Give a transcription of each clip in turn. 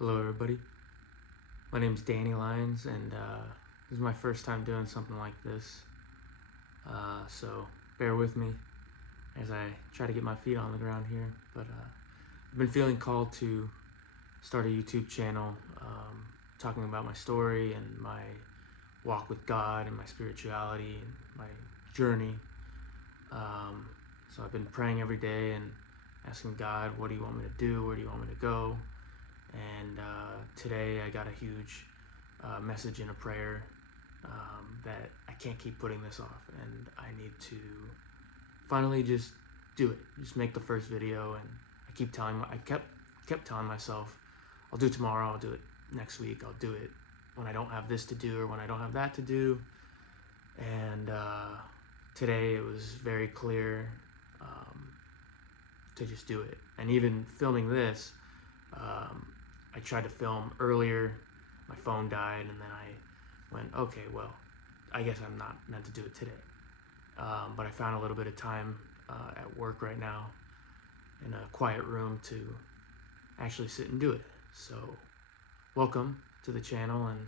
Hello everybody, my name is Danny Lyons, and this is my first time doing something like this, so bear with me as I try to get my feet on the ground here. But I've been feeling called to start a YouTube channel talking about my story and my walk with God and my spirituality and my journey. So I've been praying every day and asking God, what do you want me to do? Where do you want me to go? And today I got a huge message in a prayer that I can't keep putting this off, and I need to finally just do it. Just make the first video, and I kept telling myself, I'll do it tomorrow, I'll do it next week, I'll do it when I don't have this to do or when I don't have that to do. And today it was very clear to just do it. And even filming this, I tried to film earlier, my phone died, and then I went, okay, well, I guess I'm not meant to do it today. But I found a little bit of time at work right now in a quiet room to actually sit and do it. So welcome to the channel, and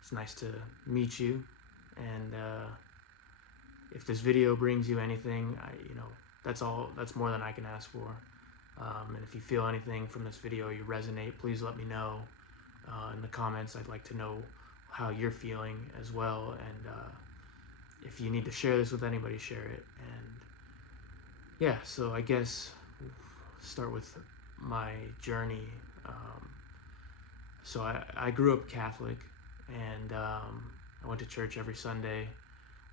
it's nice to meet you. And if this video brings you anything, that's more than I can ask for. And if you feel anything from this video, you resonate, please let me know in the comments. I'd like to know how you're feeling as well. And if you need to share this with anybody, share it. And yeah, so I guess we'll start with my journey. So I grew up Catholic, and I went to church every Sunday.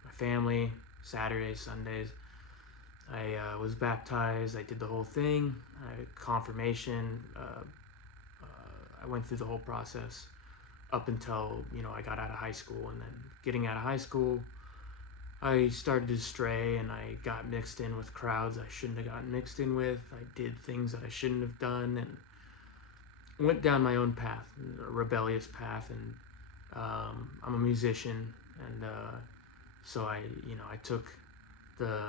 My family, Saturdays, Sundays. I was baptized. I did the whole thing. I had confirmation. I went through the whole process up until I got out of high school. And then getting out of high school, I started to stray, and I got mixed in with crowds I shouldn't have gotten mixed in with. I did things that I shouldn't have done, and went down my own path, a rebellious path. And I'm a musician, and so I took the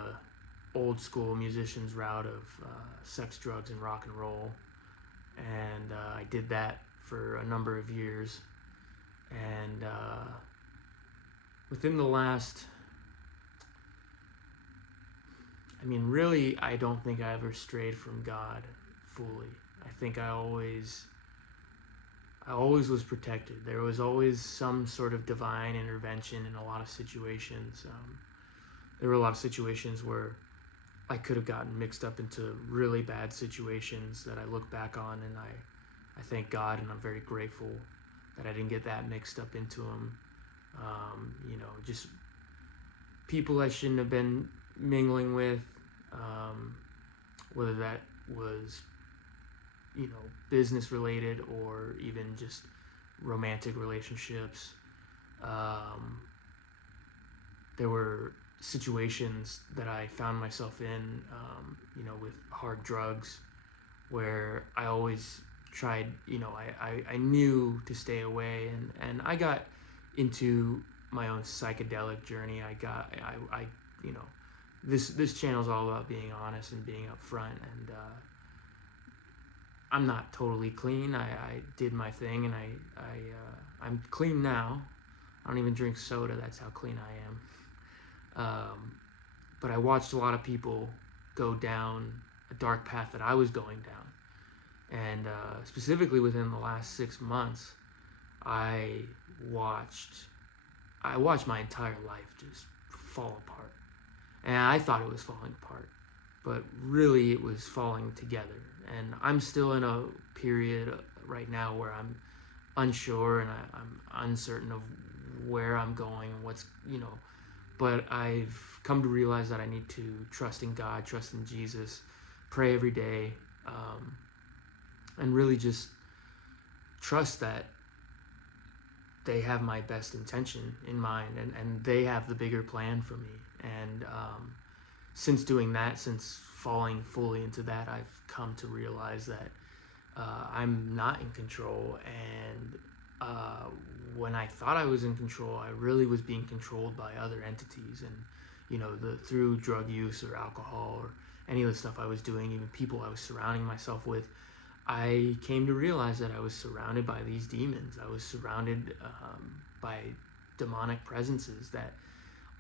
old school musician's route of sex, drugs, and rock and roll, and I did that for a number of years. And within the last, really, I don't think I ever strayed from God fully. I think I always was protected. There was always some sort of divine intervention in a lot of situations. There were a lot of situations where I could have gotten mixed up into really bad situations that I look back on, and I thank God, and I'm very grateful that I didn't get that mixed up into them. Just people I shouldn't have been mingling with, whether that was business related or even just romantic relationships. There were situations that I found myself in, with hard drugs, where I always tried, I knew to stay away, and I got into my own psychedelic journey. This channel is all about being honest and being upfront, and I'm not totally clean. I did my thing, and I'm clean now. I don't even drink soda. That's how clean I am. But I watched a lot of people go down a dark path that I was going down. And specifically within the last 6 months, I watched my entire life just fall apart. And I thought it was falling apart, but really it was falling together. And I'm still in a period right now where I'm unsure, and I'm uncertain of where I'm going, but I've come to realize that I need to trust in God, trust in Jesus, pray every day, and really just trust that they have my best intention in mind, and they have the bigger plan for me. And since doing that, since falling fully into that, I've come to realize that I'm not in control. And when I thought I was in control, I really was being controlled by other entities, and through drug use or alcohol or any of the stuff I was doing, even people I was surrounding myself with. I came to realize that I was surrounded by these demons. I was surrounded by demonic presences that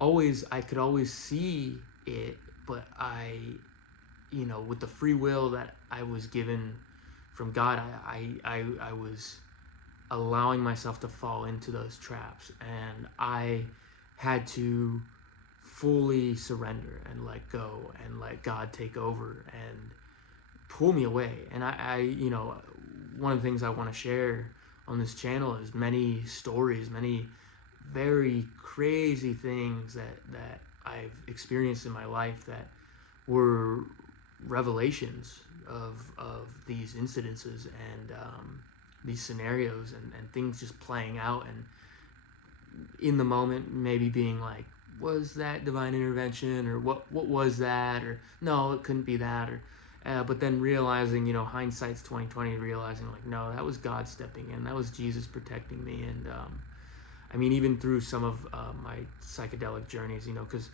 I could always see it, but with the free will that I was given from God, I was allowing myself to fall into those traps, and I had to fully surrender and let go and let God take over and pull me away. And one of the things I want to share on this channel is many stories, many very crazy things that I've experienced in my life that were revelations of these incidences and these scenarios and things just playing out, and in the moment maybe being like, was that divine intervention, or what was that, or no, it couldn't be that, or but then realizing, hindsight's 2020, realizing like, no, that was God stepping in, that was Jesus protecting me. And even through some of my psychedelic journeys, because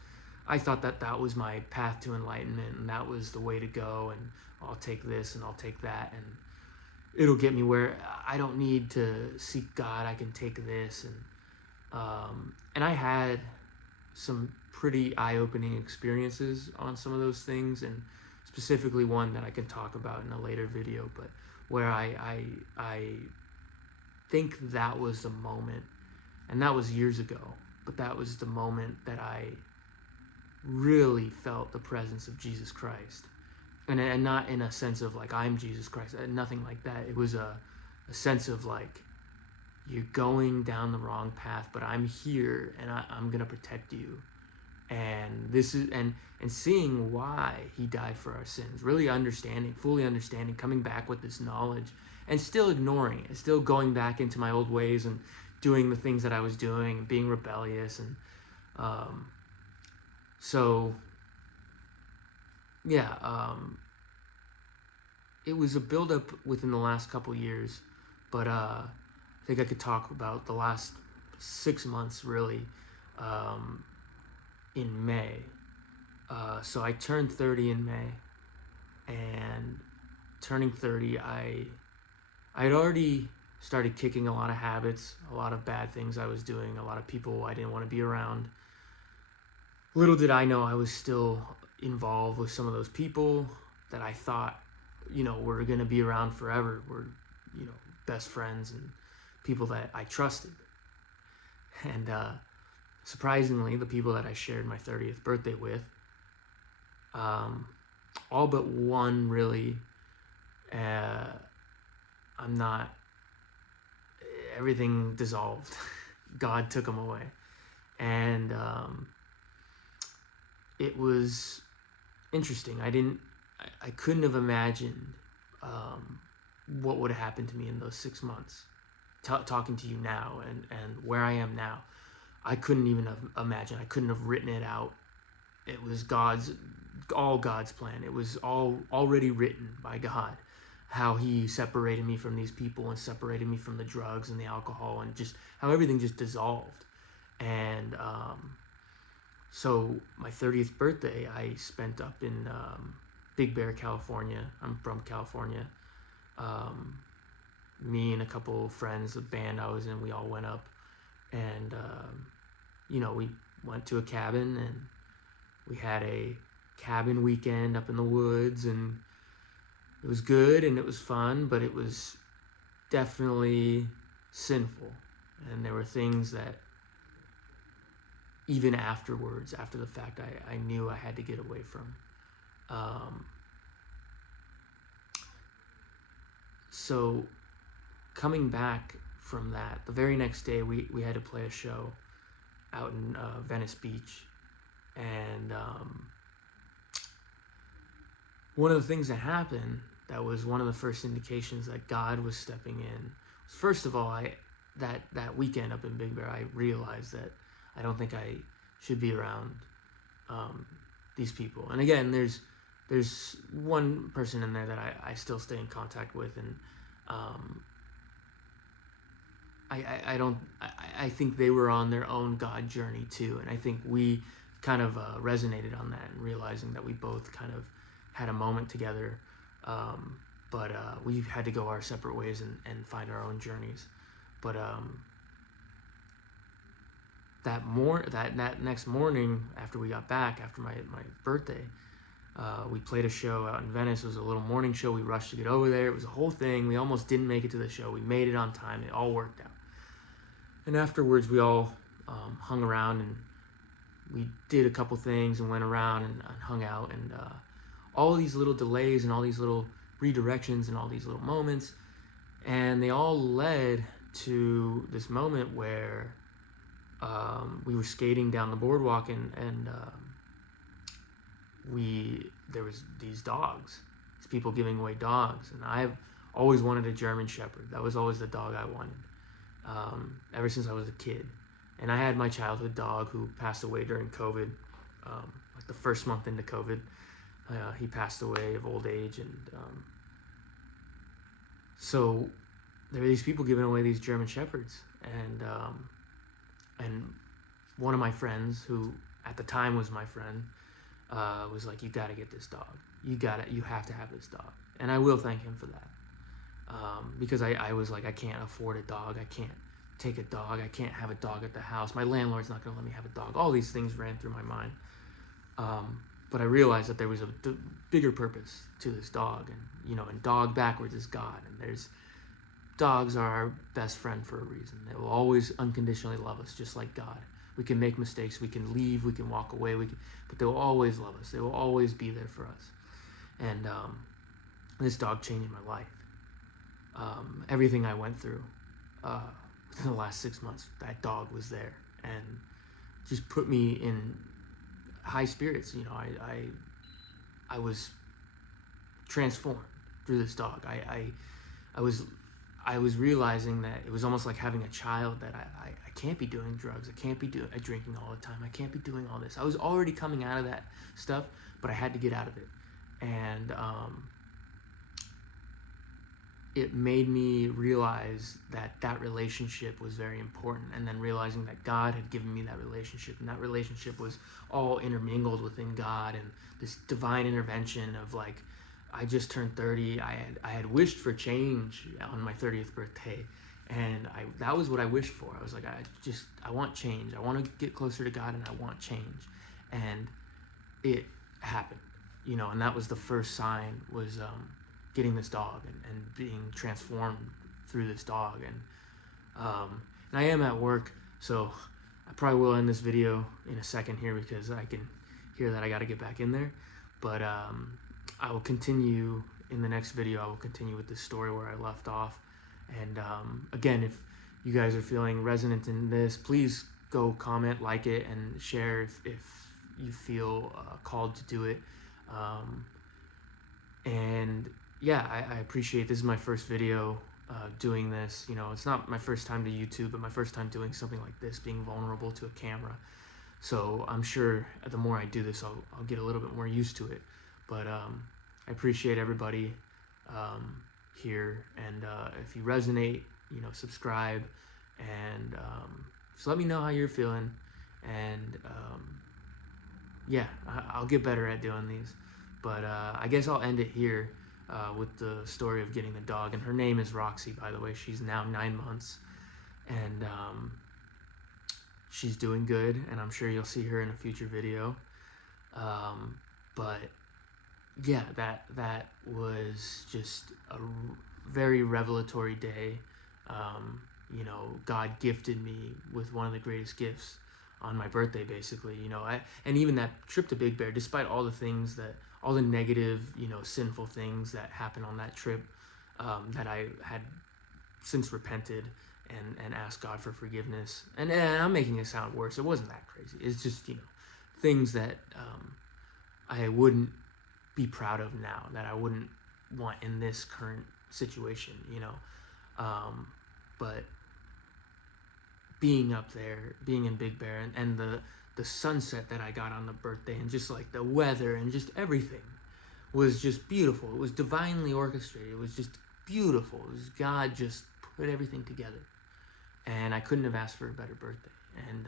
I thought that was my path to enlightenment, and that was the way to go, and I'll take this and I'll take that, and it'll get me where I don't need to seek God, I can take this. And I had some pretty eye-opening experiences on some of those things, and specifically one that I can talk about in a later video, but where I think that was the moment, and that was years ago, but that was the moment that I really felt the presence of Jesus Christ. And not in a sense of like, I'm Jesus Christ, nothing like that. It was a sense of like, you're going down the wrong path, but I'm here, and I'm gonna protect you. And this is and seeing why he died for our sins, really fully understanding, coming back with this knowledge, and still ignoring it, still going back into my old ways and doing the things that I was doing and being rebellious. And it was a buildup within the last couple years, but I think I could talk about the last 6 months really. In May, so I turned 30 in May, and turning 30, I had already started kicking a lot of habits, a lot of bad things I was doing, a lot of people I didn't want to be around. Little did I know I was still involved with some of those people that I thought, were going to be around forever, were, best friends and people that I trusted. And surprisingly, the people that I shared my 30th birthday with, all but one really, everything dissolved. God took them away. And it was interesting. I couldn't have imagined what would have happened to me in those 6 months. Talking to you now and where I am now, I couldn't even have imagined. I couldn't have written it out. It was all God's plan. It was all already written by God, how he separated me from these people and separated me from the drugs and the alcohol, and just how everything just dissolved. And so my 30th birthday, I spent up in Big Bear, California. I'm from California. Me and a couple of friends, the band I was in, we all went up, and we went to a cabin, and we had a cabin weekend up in the woods, and it was good and it was fun, but it was definitely sinful. And there were things that even afterwards, after the fact, I knew I had to get away from. So coming back from that, the very next day we had to play a show out in Venice Beach. And one of the things that happened, that was one of the first indications that God was stepping in, was, first of all, that weekend up in Big Bear, I realized that I don't think I should be around these people. And again, there's one person in there that I still stay in contact with, and I think they were on their own God journey too, and I think we kind of resonated on that, and realizing that we both kind of had a moment together but we had to go our separate ways and find our own journeys. But that next morning after we got back, after my birthday, we played a show out in Venice. It was a little morning show. We rushed to get over there. It was a whole thing. We almost didn't make it to the show. We made it on time. It all worked out. And afterwards, we all hung around, and we did a couple things and went around and hung out. And all these little delays and all these little redirections and all these little moments, and they all led to this moment where we were skating down the boardwalk, and there was these dogs, these people giving away dogs, and I've always wanted a German Shepherd. That was always the dog I wanted, ever since I was a kid. And I had my childhood dog who passed away during COVID, like the first month into COVID. He passed away of old age, and so there were these people giving away these German Shepherds, and one of my friends, who at the time was my friend, was like, "You got to get this dog. You have to have this dog." And I will thank him for that, because I was like, I can't afford a dog. I can't take a dog. I can't have a dog at the house. My landlord's not going to let me have a dog. All these things ran through my mind. But I realized that there was a bigger purpose to this dog, and dog backwards is God, and dogs are our best friend for a reason. They will always unconditionally love us, just like God. We can make mistakes, we can leave, we can walk away, but they will always love us. They will always be there for us. And this dog changed my life. Everything I went through within the last 6 months, that dog was there and just put me in high spirits. I was transformed through this dog. I was realizing that it was almost like having a child, that I can't be doing drugs. I can't be drinking all the time. I can't be doing all this. I was already coming out of that stuff, but I had to get out of it. And it made me realize that relationship was very important, and then realizing that God had given me that relationship, and that relationship was all intermingled within God, and this divine intervention of, like, I just turned 30. I had wished for change on my 30th birthday, and that was what I wished for. I was like, I want change. I want to get closer to God, and I want change. And it happened, and that was the first sign, was getting this dog and being transformed through this dog. And I am at work, so I probably will end this video in a second here, because I can hear that I got to get back in there. But I will continue in the next video. I will continue with this story where I left off. And again, if you guys are feeling resonant in this, please go comment, like it, and share if you feel called to do it. And yeah, I appreciate, this is my first video doing this. It's not my first time to YouTube, but my first time doing something like this, being vulnerable to a camera. So I'm sure the more I do this, I'll get a little bit more used to it. But I appreciate everybody here, and if you resonate, subscribe, and just let me know how you're feeling. And yeah, I'll get better at doing these. But I guess I'll end it here with the story of getting the dog. And her name is Roxy, by the way. She's now 9 months, and she's doing good, and I'm sure you'll see her in a future video. But yeah, that was just a very revelatory day. God gifted me with one of the greatest gifts on my birthday, basically. And even that trip to Big Bear, despite all the things all the negative, sinful things that happened on that trip, that I had since repented and asked God for forgiveness. And I'm making it sound worse. It wasn't that crazy. It's just, things that I wouldn't be proud of now, that I wouldn't want in this current situation, but being up there, being in Big Bear, and the sunset that I got on the birthday, and just like the weather and just everything was just beautiful. It was divinely orchestrated. It was just beautiful. It was God just put everything together, and I couldn't have asked for a better birthday, and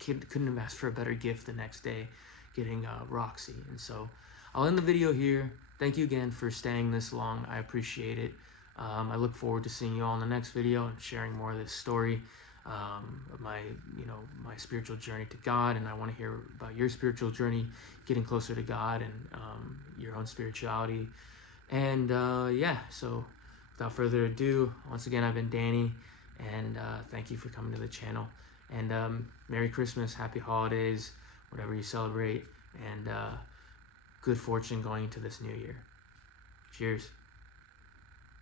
couldn't have asked for a better gift the next day, getting Roxy. And so I'll end the video here. thank you again for staying this long. I appreciate it. I look forward to seeing you all in the next video and sharing more of this story of my spiritual journey to God. And I want to hear about your spiritual journey, getting closer to God, and your own spirituality. And yeah, so without further ado, once again, I've been Danny, and thank you for coming to the channel. And Merry Christmas, Happy Holidays, whatever you celebrate, and good fortune going into this new year. Cheers.